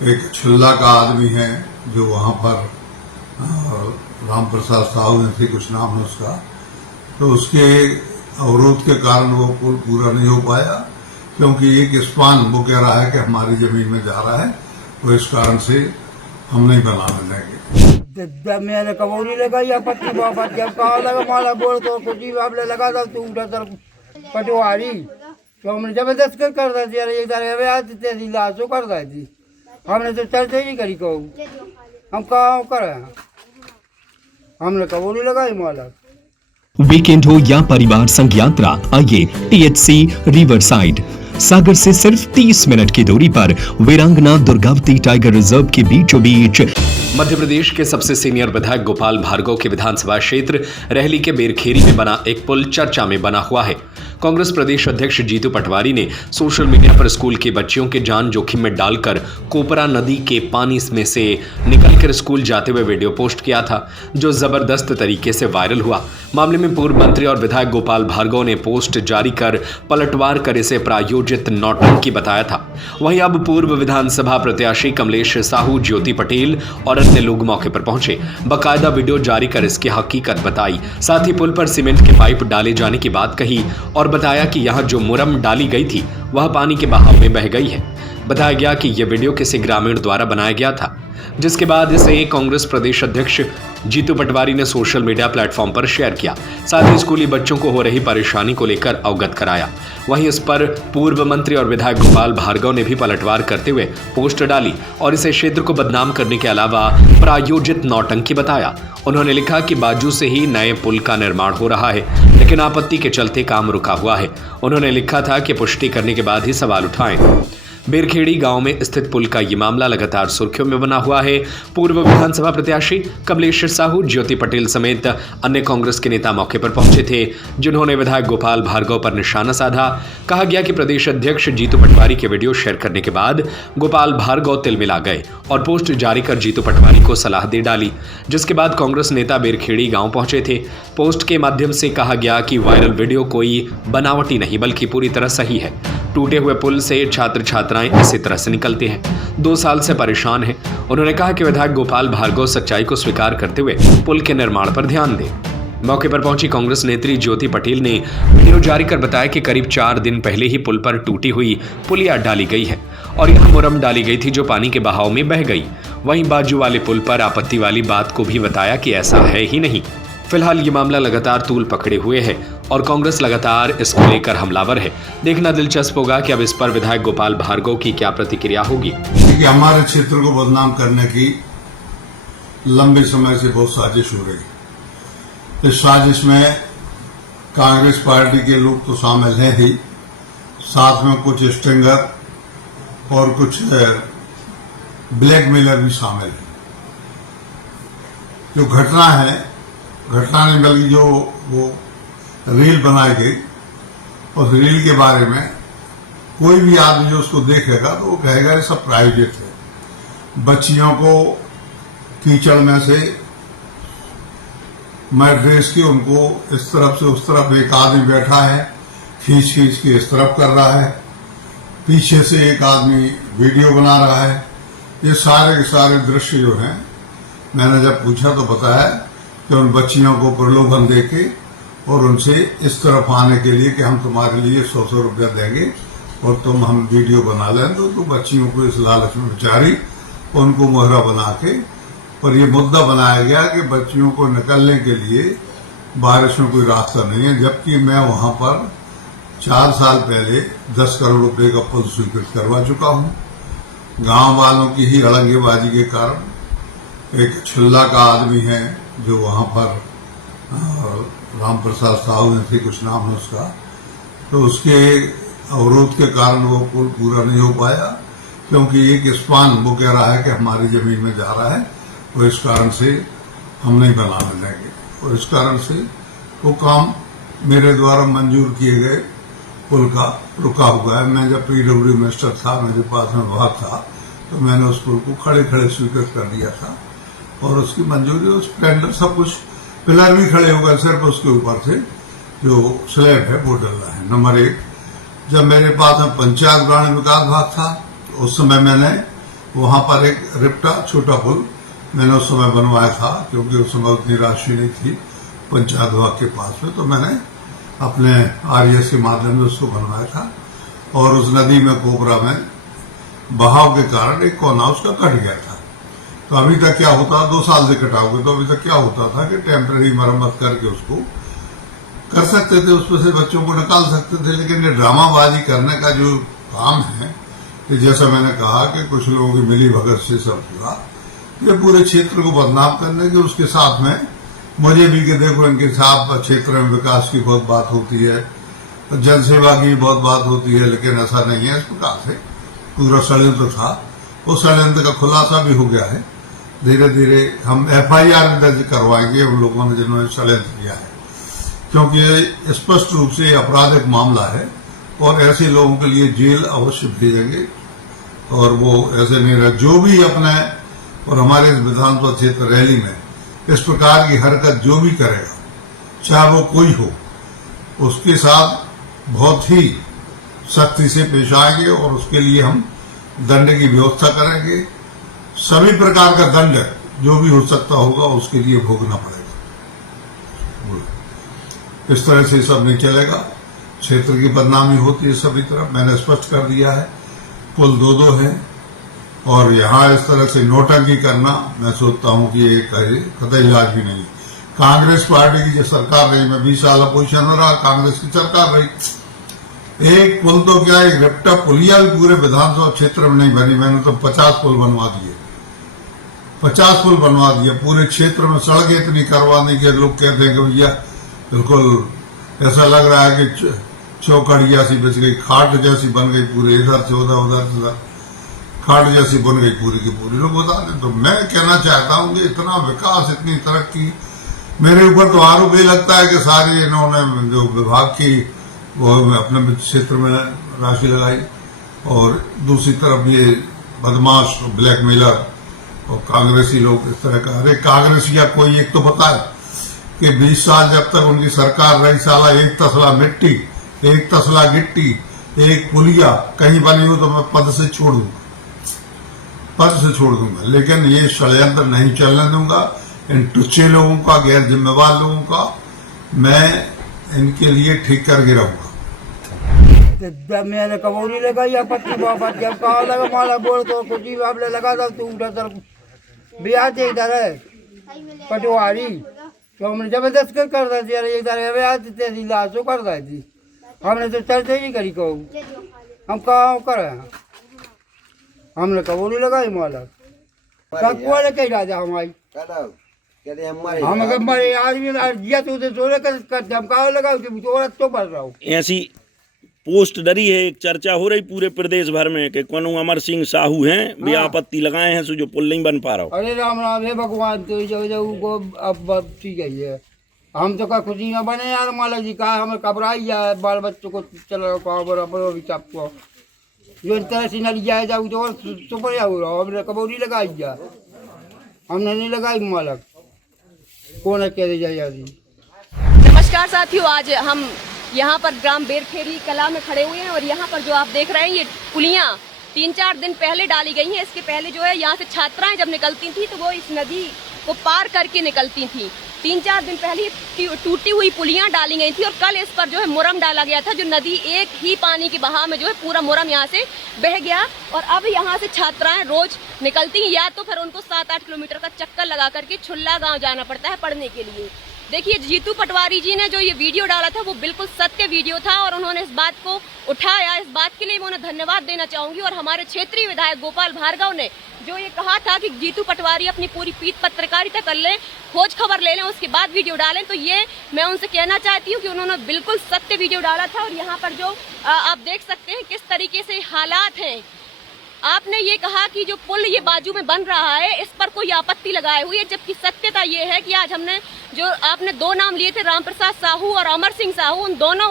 एक छिल्ला का आदमी है जो वहां पर राम प्रसाद साहू ने थे, कुछ नाम है उसका, तो उसके अवरोध के कारण वो पुल पूरा नहीं हो पाया, क्योंकि एक स्पान वो कह रहा है कि हमारी जमीन में जा रहा है, तो इस कारण से हम नहीं बनाने देंगे। मैंने कबूली लगाई पत्नी बाबा जब कहा लगा माला बोल तो कुछ ही आपने लगा था तू उठा तर पटवारी तो हमने जबरदस्त कर दी थी। अरे इधर आते थे लाशो कर दी थी, हमने तो चर्चा ही नहीं करी कहूँ हम कहाँ करें, हमने कबूली लगाई माला। वीकेंड हो या परिवार संग यात्रा, आइए टीएचसी रिवर साइड सागर से सिर्फ 30 मिनट की दूरी पर वीरांगना दुर्गावती टाइगर रिजर्व के बीचों बीच मध्य प्रदेश के सबसे सीनियर विधायक गोपाल भार्गव के विधानसभा क्षेत्र रहली के बेरखेरी में बना एक पुल चर्चा में बना हुआ है। कांग्रेस प्रदेश अध्यक्ष जीतू पटवारी ने सोशल मीडिया पर स्कूल के बच्चियों के जान जोखिम में डालकर कोपरा नदी के पानी में से निकलकर स्कूल जाते हुए वीडियो पोस्ट किया था, जो जबरदस्त तरीके से वायरल हुआ। मामले में पूर्व मंत्री और विधायक गोपाल भार्गव ने पोस्ट जारी कर पलटवार कर इसे प्रायोजित नौटंकी बताया था। वहीं अब पूर्व विधानसभा प्रत्याशी कमलेश साहू, ज्योति पटेल और अन्य लोग मौके पर पहुंचे, बकायदा वीडियो जारी कर इसकी हकीकत बताई। साथ ही पुल पर सीमेंट के पाइप डाले जाने की बात कही और बताया कि यहां जो मुरम डाली गई थी वह पानी के बहाव में बह गई है। बताया गया कि यह वीडियो किसी ग्रामीण द्वारा बनाया गया था, जिसके बाद इसे कांग्रेस प्रदेश अध्यक्ष जीतू पटवारी ने सोशल मीडिया प्लेटफॉर्म पर शेयर किया। साथ ही स्कूली बच्चों को हो रही परेशानी को लेकर अवगत कराया। वहीं इस पर पूर्व मंत्री और विधायक गोपाल भार्गव ने भी पलटवार करते हुए पोस्ट डाली और इसे क्षेत्र को बदनाम करने के अलावा प्रायोजित नौटंकी बताया। उन्होंने लिखा कि बाजू से ही नए पुल का निर्माण हो रहा है, लेकिन आपत्ति के चलते काम रुका हुआ है। उन्होंने लिखा था कि पुष्टि करने के बाद ही सवाल उठाएं। बेरखेड़ी गांव में स्थित पुल का ये मामला लगातार सुर्खियों में बना हुआ है। पूर्व विधानसभा प्रत्याशी कमलेश साहू, ज्योति पटेल समेत अन्य कांग्रेस के नेता मौके पर पहुंचे थे, जिन्होंने विधायक गोपाल भार्गव पर निशाना साधा। कहा गया कि प्रदेश अध्यक्ष जीतू पटवारी के वीडियो शेयर करने के बाद गोपाल भार्गव तिलमिला गए और पोस्ट जारी कर जीतू पटवारी को सलाह दे डाली, जिसके बाद कांग्रेस नेता बेरखेड़ी गांव पहुंचे थे। पोस्ट के माध्यम से कहा गया कि वायरल वीडियो कोई बनावटी नहीं बल्कि पूरी तरह सही है। टूटे हुए पुल से छात्र छात्राएं इसी तरह से निकलते हैं, 2 साल से परेशान हैं। उन्होंने कहा कि विधायक गोपाल भार्गव सच्चाई को स्वीकार करते हुए पुल के निर्माण पर ध्यान दें। मौके पर पहुंची कांग्रेस नेत्री ज्योति पटेल ने वीडियो जारी कर बताया कि करीब 4 दिन पहले ही पुल पर टूटी हुई पुलिया डाली गई है और यहां मुरम डाली गई थी जो पानी के बहाव में बह गई। वहीं बाजू वाले पुल पर आपत्ति वाली बात को भी बताया कि ऐसा है ही नहीं। फिलहाल ये मामला लगातार तूल पकड़े हुए है और कांग्रेस लगातार इसको लेकर हमलावर है। देखना दिलचस्प होगा कि अब इस पर विधायक गोपाल भार्गव की क्या प्रतिक्रिया होगी। हमारे क्षेत्र को बदनाम करने की लंबे समय से बहुत साजिश हो रही। इस साजिश में कांग्रेस पार्टी के लोग तो शामिल हैं ही, साथ में कुछ स्ट्रिंगर और कुछ ब्लैकमेलर भी शामिल है। जो घटना नहीं बल्कि जो वो रील बनाई गई, उस रील के बारे में कोई भी आदमी जो उसको देखेगा तो वो कहेगा ये सब प्रायोजित है। बच्चियों को कीचड़ में से मैं ड्रेस की उनको इस तरफ से उस तरफ एक आदमी बैठा है, खींच के इस तरफ कर रहा है, पीछे से एक आदमी वीडियो बना रहा है। ये सारे के सारे दृश्य जो हैं, मैंने जब पूछा तो बताया कि उन बच्चियों को प्रलोभन देके और उनसे इस तरफ आने के लिए कि हम तुम्हारे लिए 100 रुपया देंगे और तुम हम वीडियो बना लें, तो बच्चियों को इस लालच में बेचारी उनको मोहरा बना के और ये मुद्दा बनाया गया कि बच्चियों को निकलने के लिए बारिश में कोई रास्ता नहीं है, जबकि मैं वहां पर 4 साल पहले 10 करोड़ रुपए का पुल स्वीकृत करवा चुका हूं। गांव वालों की ही अड़ंगेबाजी के कारण एक छिल्ला का आदमी है जो वहां पर राम प्रसाद साहू ने थे, कुछ नाम है उसका, तो उसके अवरोध के कारण वो पुल पूरा नहीं हो पाया, क्योंकि एक स्पान वो कह रहा है कि हमारी जमीन में जा रहा है, तो इस कारण से हम नहीं बनाने देंगे। और इस कारण से वो काम मेरे द्वारा मंजूर किए गए पुल का रुका हुआ है। मैं जब पीडब्ल्यू मिनिस्टर था, मेरे पास में विभाग था, तो मैंने उस पुल को खड़े खड़े स्वीकृत कर दिया था और उसकी मंजूरी, उस टेंडर सब कुछ, पिलर भी खड़े हो गए, सिर्फ उसके ऊपर से जो स्लैब है वो डलना है। नंबर 1, जब मेरे पास में पंचायत ग्रामीण विकास विभाग था, उस समय मैंने वहां पर एक रिप्टा छोटा पुल मैंने उस समय बनवाया था, क्योंकि उस समय उतनी राशि नहीं थी पंचायत विभाग के पास में, तो मैंने अपने आरएस के माध्यम से उसको बनवाया था। और उस नदी में कोबरा में बहाव के कारण एक कोना उसका कट गया था। तो अभी तक क्या होता, 2 साल से कटा हुआ, तो अभी तक क्या होता था कि टेम्पररी मरम्मत करके उसको कर सकते थे, उसमें से बच्चों को निकाल सकते थे। लेकिन ये ड्रामाबाजी करने का जो काम है, कि जैसा मैंने कहा कि कुछ लोगों की मिली भगत से सब हुआ, ये पूरे क्षेत्र को बदनाम करने के, उसके साथ में मुझे भी कि देखो इनके साथ क्षेत्र में विकास की बहुत बात होती है, जनसेवा की बहुत बात होती है, लेकिन ऐसा नहीं है। इस प्रकार से पूरा षड्यंत्र था, उस षड्यंत्र का खुलासा भी हो गया है। धीरे धीरे हम FIR भी दर्ज करवाएंगे उन लोगों ने जिन्होंने षड्यंत्र किया है, क्योंकि स्पष्ट रूप से आपराधिक मामला है और ऐसे लोगों के लिए जेल अवश्य भेजेंगे। और वो ऐसे नहीं, जो भी अपने और हमारे इस विधानसभा क्षेत्र रैली में इस प्रकार की हरकत जो भी करेगा, चाहे वो कोई हो, उसके साथ बहुत ही सख्ती से पेश आएंगे और उसके लिए हम दंड की व्यवस्था करेंगे। सभी प्रकार का दंड जो भी हो सकता होगा उसके लिए भोगना पड़ेगा। इस तरह से सब नहीं चलेगा, क्षेत्र की बदनामी होती है सभी तरफ। मैंने स्पष्ट कर दिया है, पुल 2-2 है और यहाँ इस तरह से नोटंकी करना, मैं सोचता हूँ कि ये कतई इलाज भी नहीं। कांग्रेस पार्टी की जो सरकार रही, मैं 20 साल अपोजिशन में रहा, कांग्रेस की सरकार रही, एक पुल तो क्या, एक रिप्टा पुलिया भी पूरे विधानसभा क्षेत्र में नहीं बनी। मैंने तो 50 पुल बनवा दिए, 50 पुल बनवा दिए पूरे क्षेत्र में। सड़कें इतनी करवा दी कि लोग कहते हैं कि भैया बिल्कुल ऐसा लग रहा है कि चौकड़िया सी बच गई, खाट जैसी बन गई पूरे, इधर से उधर खाट जैसी बन गई पूरी की पूरी, लोग बता दें। तो मैं कहना चाहता हूं कि इतना विकास, इतनी तरक्की, मेरे ऊपर तो आरोप ये लगता है कि सारी इन्होंने जो विभाग की वो अपने क्षेत्र में राशि लगाई, और दूसरी तरफ ये बदमाश ब्लैकमेलर और कांग्रेसी लोग इस तरह का। अरे कांग्रेसी का कोई एक तो बताए कि 20 साल जब तक उनकी सरकार रही, साला एक तसला मिट्टी, एक तसला गिट्टी, एक पुलिया कहीं बनी हो तो मैं पद से छोड़ दूंगा। लेकिन ये षड्यंत्र नहीं चलने दूंगा। इन टुच्चे लोगों का, गैर जिम्मेवार लोगों का मैं इनके लिए ठीक करके रहूंगा। जब मैंने कबूली लगाई आपत्ति बाबा, जब कहा लगा माला बोल तो कुछ ही आपने लगा था, तू उठा सर ब्याह थे इधर है पटवारी, तो हमने जबरदस्त कर रहा थी, एक तरह ब्याह देते थी, लाशों कर रही थी, हमने तो चर्चा ही नहीं करी कहूँ, हम कहाँ करे, हमने कबूली लगाई माला कुआ कही राजा हमारी, हम अगर मरे आदमी जिया तो सोने कर धमकाव लगा तो बढ़ रहा हूँ। ऐसी पोस्ट डरी है, एक चर्चा हो रही पूरे प्रदेश भर में कि कौन अमर सिंह साहू हैं, वे आपत्ति लगाए हैं, सो जो पुल नहीं बन पा रहा हो। अरे राम राम है भगवान, तो जो अब ठीक है, हम तो का खुशी में बने यार, माला जी का हमें घबराई जाए, बाल बच्चों को चलो सबको जो इस तरह से नली जाए जाऊ तो सुपर हो रहा, हमने कबूली लगाई जा, हमने नहीं लगाई मालक कौन कह दे जाए। नमस्कार साथियों, आज हम यहाँ पर ग्राम बेरखेड़ी कला में खड़े हुए हैं और यहाँ पर जो आप देख रहे हैं ये पुलियाँ 3-4 दिन पहले डाली गई हैं। इसके पहले जो है यहाँ से छात्राएं जब निकलती थी तो वो इस नदी को पार करके निकलती थी। 3-4 दिन पहले टूटी हुई पुलियाँ डाली गई थी और कल इस पर जो है मुरम डाला गया था, जो नदी एक ही पानी के बहाव में जो है पूरा मुरम यहाँ से बह गया। और अब यहाँ से छात्राएं रोज निकलती हैं, या तो फिर उनको 7-8 किलोमीटर का चक्कर लगा करके छुल्ला गाँव जाना पड़ता है पढ़ने के लिए। देखिए, जीतू पटवारी जी ने जो ये वीडियो डाला था वो बिल्कुल सत्य वीडियो था और उन्होंने इस बात को उठाया। इस बात के लिए मैं उन्हें धन्यवाद देना चाहूंगी। और हमारे क्षेत्रीय विधायक गोपाल भार्गव ने जो ये कहा था कि जीतू पटवारी अपनी पूरी पत्रकारिता कर लें, खोज खबर ले लें, उसके बाद वीडियो डालें, तो ये मैं उनसे कहना चाहती हूँ कि उन्होंने बिल्कुल सत्य वीडियो डाला था। और यहाँ पर जो आप देख सकते हैं किस तरीके से हालात हैं। आपने ये कहा कि जो पुल ये बाजू में बन रहा है इस पर कोई आपत्ति लगाए हुई है, जबकि सत्यता ये है कि आज हमने जो आपने 2 नाम लिए थे, राम प्रसाद साहू और अमर सिंह साहू, उन दोनों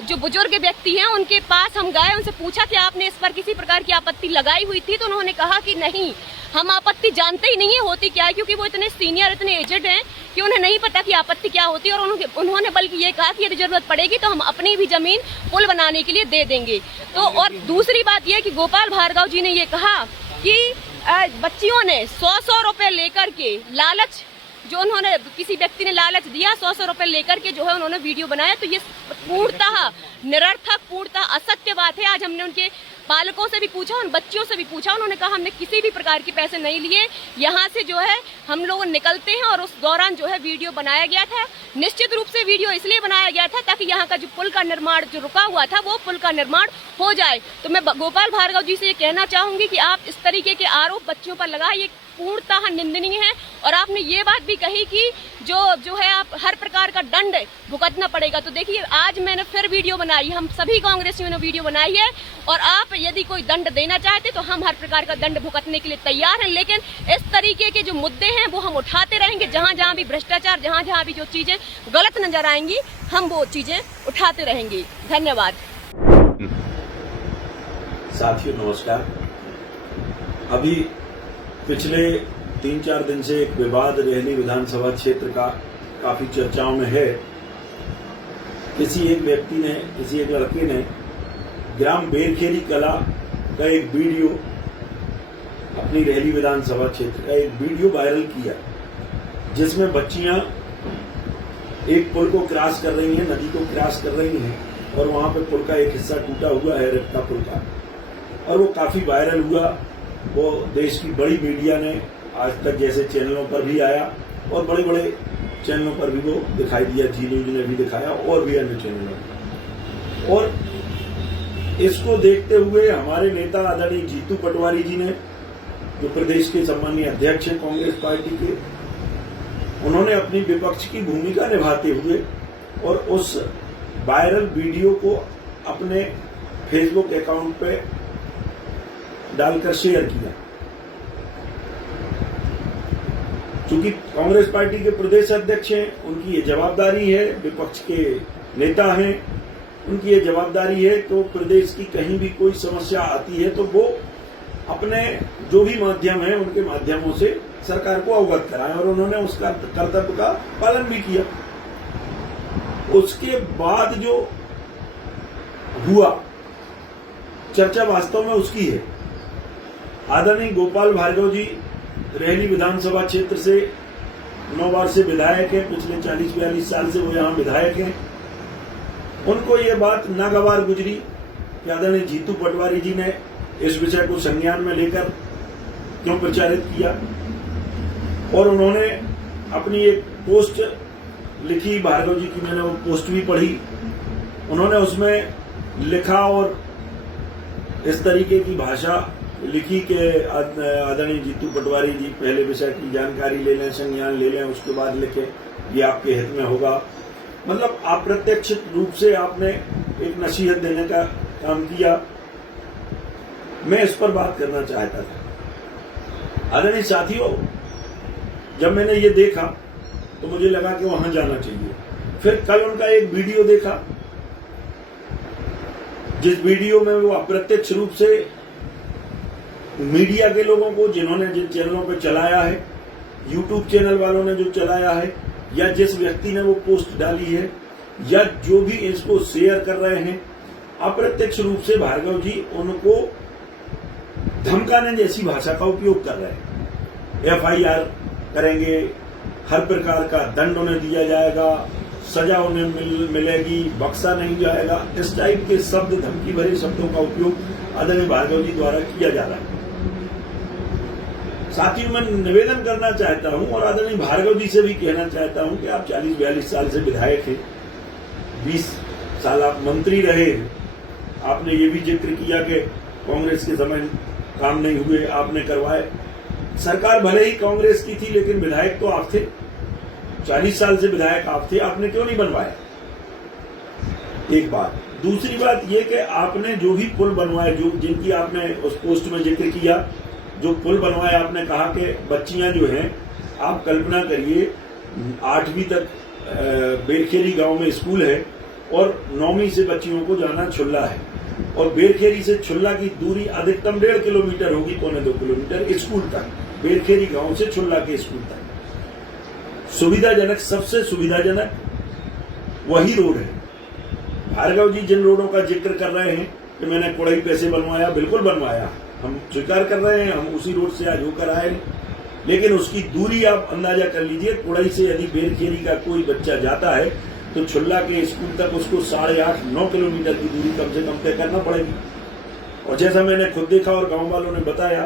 जो बुजुर्ग व्यक्ति हैं उनके पास हम गए, उनसे पूछा कि आपने इस पर किसी प्रकार की आपत्ति लगाई हुई थी, तो उन्होंने कहा कि नहीं, हम आपत्ति जानते ही नहीं है होती क्या है, क्योंकि वो इतने सीनियर, इतने एजेड हैं कि उन्हें नहीं पता कि आपत्ति क्या होती है। और उन्होंने बल्कि ये कहा कि यदि जरूरत पड़ेगी तो हम अपनी भी जमीन पुल बनाने के लिए दे देंगे। तो और दूसरी बात यह कि गोपाल भार्गव जी ने ये कहा कि बच्चियों ने 100-100 रुपए लेकर के लालच, जो उन्होंने किसी व्यक्ति ने लालच दिया 100-100 रुपए लेकर के जो है उन्होंने वीडियो बनाया, तो ये पूर्णतः निरर्थक, पूर्णतः असत्य बात है। आज हमने उनके पालकों से भी पूछा, उन बच्चियों से भी पूछा, उन्होंने कहा हमने किसी भी प्रकार के पैसे नहीं लिए, यहाँ से जो है हम लोग निकलते हैं, और उस दौरान जो है वीडियो बनाया गया था। निश्चित रूप से वीडियो इसलिए बनाया गया था ताकि यहाँ का जो पुल का निर्माण जो रुका हुआ था वो पुल का निर्माण हो जाए। तो मैं गोपाल भार्गव जी से ये कहना चाहूंगी कि आप इस तरीके के आरोप बच्चियों पर लगाए, ये पूर्णतः निंदनीय है। और आपने ये बात भी कही कि जो है आप हर प्रकार का दंड भुगतना पड़ेगा। तो देखिए आज मैंने फिर वीडियो बनाई, हम सभी कांग्रेसियों ने वीडियो बनाई है, और आप यदि कोई दंड देना चाहते तो हम हर प्रकार का दंड भुगतने के लिए तैयार हैं। लेकिन इस तरीके के जो मुद्दे हैं वो हम उठाते रहेंगे, जहाँ जहाँ भी भ्रष्टाचार, जहाँ जहाँ भी जो चीजें गलत नजर आएंगी हम वो चीजें उठाते रहेंगे। धन्यवाद। साथियों नमस्कार। अभी पिछले 3-4 दिन से एक विवाद रेहली विधानसभा क्षेत्र का काफी चर्चाओं में है। किसी एक व्यक्ति ने, किसी एक लड़के ने ग्राम बेरखेरी कला का एक वीडियो, अपनी रेहली विधानसभा क्षेत्र का एक वीडियो वायरल किया, जिसमें बच्चियां एक पुल को क्रॉस कर रही हैं, नदी को क्रॉस कर रही हैं, और वहां पे पुल का एक हिस्सा टूटा हुआ है, रेपटा पुल का, और वो काफी वायरल हुआ। वो देश की बड़ी मीडिया ने, आज तक जैसे चैनलों पर भी आया, और बड़े बड़े चैनलों पर भी वो दिखाई दिया, जी न्यूज ने भी दिखाया और भी अन्य चैनलों पर। और इसको देखते हुए हमारे नेता आदरणीय जीतू पटवारी जी ने, जो प्रदेश के सम्मानीय अध्यक्ष हैं कांग्रेस पार्टी के, उन्होंने अपनी विपक्ष की भूमिका निभाते हुए और उस वायरल वीडियो को अपने फेसबुक अकाउंट पे डालकर शेयर किया। चूंकि कांग्रेस पार्टी के प्रदेश अध्यक्ष हैं, उनकी ये जवाबदारी है, विपक्ष के नेता हैं, उनकी ये जवाबदारी है, तो प्रदेश की कहीं भी कोई समस्या आती है तो वो अपने जो भी माध्यम है उनके माध्यमों से सरकार को अवगत कराएं, और उन्होंने उसका कर्तव्य का पालन भी किया। उसके बाद जो हुआ, चर्चा वास्तव में उसकी है। आदरणीय गोपाल भार्गव जी रेहली विधानसभा क्षेत्र से 9 बार से विधायक हैं, पिछले 40-42 साल से वो यहाँ विधायक हैं। उनको ये बात नागवार गुजरी कि आदरणीय जीतू पटवारी जी ने इस विषय को संज्ञान में लेकर क्यों प्रचारित किया, और उन्होंने अपनी एक पोस्ट लिखी भार्गव जी की, मैंने वो पोस्ट भी पढ़ी। उन्होंने उसमें लिखा और इस तरीके की भाषा लिखी कि आदरणीय जीतू पटवारी जी पहले विषय की जानकारी ले लें, संज्ञान ले लें, उसके बाद लिखें, ये आपके हित में होगा। मतलब अप्रत्यक्ष रूप से आपने एक नसीहत देने का काम किया। मैं इस पर बात करना चाहता था। आदरणीय साथियों, जब मैंने ये देखा तो मुझे लगा कि वहां जाना चाहिए। फिर कल उनका एक वीडियो देखा, जिस वीडियो में वो अप्रत्यक्ष रूप से मीडिया के लोगों को, जिन्होंने जिन चैनलों पर चलाया है, यूट्यूब चैनल वालों ने जो चलाया है, या जिस व्यक्ति ने वो पोस्ट डाली है, या जो भी इसको शेयर कर रहे हैं, अप्रत्यक्ष रूप से भार्गव जी उनको धमकाने जैसी भाषा का उपयोग कर रहे हैं। FIR करेंगे, हर प्रकार का दंड उन्हें दिया जाएगा, सजा उन्हें मिलेगी, बख्शा नहीं जाएगा, इस टाइप के शब्द, धमकी भरे शब्दों का उपयोग आदरणीय भार्गव जी द्वारा किया जा रहा है। साथियों, मैं निवेदन करना चाहता हूं और आदरणीय भार्गव जी से भी कहना चाहता हूं कि आप 40-42 साल से विधायक हैं, 20 साल आप मंत्री रहे। आपने ये भी जिक्र किया कि कांग्रेस के समय काम नहीं हुए, आपने करवाए। सरकार भले ही कांग्रेस की थी, लेकिन विधायक तो आप थे, 40 साल से विधायक आप थे, आपने क्यों नहीं बनवाया? एक बात। दूसरी बात ये कि आपने जो भी पुल बनवाए, जो जिनकी आपने उस पोस्ट में जिक्र किया, जो पुल बनवाए, आपने कहा कि बच्चियां जो हैं, आप कल्पना करिए 8वीं तक बेरखेरी गांव में स्कूल है और 9वीं से बच्चियों को जाना छुल्ला है, और बेरखेरी से छुल्ला की दूरी अधिकतम 1.5 किलोमीटर होगी, 1.25 किलोमीटर स्कूल तक, बेरखेरी गांव से छुल्ला के स्कूल तक। सुविधाजनक, सबसे सुविधाजनक वही रोड है। भार्गव जी जिन रोडों का जिक्र कर रहे हैं कि मैंने कोड़ई पैसे बनवाया, बिल्कुल बनवाया, हम स्वीकार कर रहे हैं, हम उसी रोड से आज होकर आए, लेकिन उसकी दूरी आप अंदाजा कर लीजिए। कुड़ई से यदि बेरखेरी का कोई बच्चा जाता है तो छुल्ला के स्कूल तक उसको 8.5-9 किलोमीटर की दूरी कम से कम तय करना पड़ेगी। और जैसा मैंने खुद देखा और गांव वालों ने बताया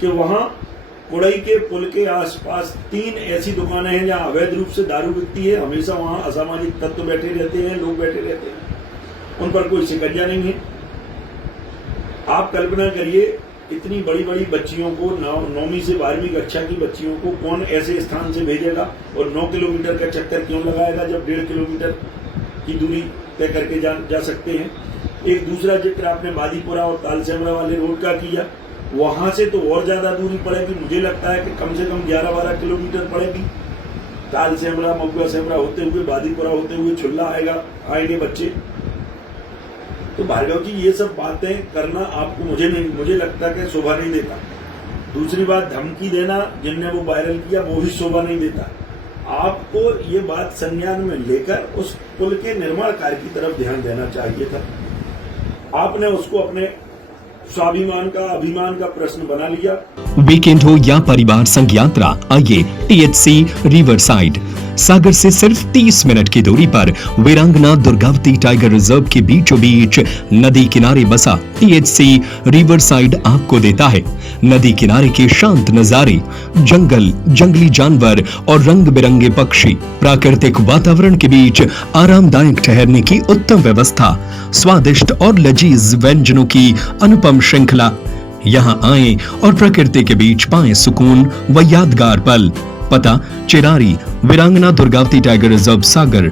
कि वहां कुड़ई के पुल के आसपास 3 ऐसी दुकानें हैं जहां अवैध रूप से दारू बिकती है। हमेशा वहां असामाजिक तत्व बैठे रहते हैं, लोग बैठे रहते हैं, उन पर कोई शिकंजा नहीं है। आप कल्पना करिए, इतनी बड़ी बड़ी बच्चियों को 9वीं से 12वीं कक्षा की बच्चियों को कौन ऐसे स्थान से भेजेगा और 9 किलोमीटर का चक्कर क्यों लगाएगा जब 1.5 किलोमीटर की दूरी तय करके जा सकते हैं। एक दूसरा जिक्र आपने बादीपुरा और तालसेमरा वाले रोड का किया, वहां से तो और ज्यादा दूरी पड़ेगी। मुझे लगता है कि कम से कम 11-12 किलोमीटर पड़ेगी। तालसेमरा, महुआ सेमरा होते हुए, बादीपुरा होते हुए छुल्ला आएंगे बच्चे। तो भार्गव जी, ये सब बातें करना आपको मुझे लगता कि शोभा नहीं देता। दूसरी बात, धमकी देना, जिनने वो वायरल किया, वो भी शोभा नहीं देता। आपको ये बात संज्ञान में लेकर उस पुल के निर्माण कार्य की तरफ ध्यान देना चाहिए था। आपने उसको अपने स्वाभिमान का, अभिमान का प्रश्न बना लिया। वीकेंड हो या परिवार संग यात्रा, आइए THC रिवरसाइड। सागर से सिर्फ 30 मिनट की दूरी पर वीरांगना दुर्गावती टाइगर रिजर्व के बीचों बीच नदी किनारे बसा THC रिवरसाइड आपको देता है नदी किनारे के शांत नजारे, जंगल, जंगली जानवर और रंग बिरंगे पक्षी, प्राकृतिक वातावरण के बीच आरामदायक ठहरने की उत्तम व्यवस्था, स्वादिष्ट और लजीज व्यंजनों की अनुपम श्रृंखला। यहाँ आएं और प्रकृति के बीच पाएं सुकून व यादगार पल। पता चिरारी, वीरांगना दुर्गावती टाइगर रिजर्व, सागर।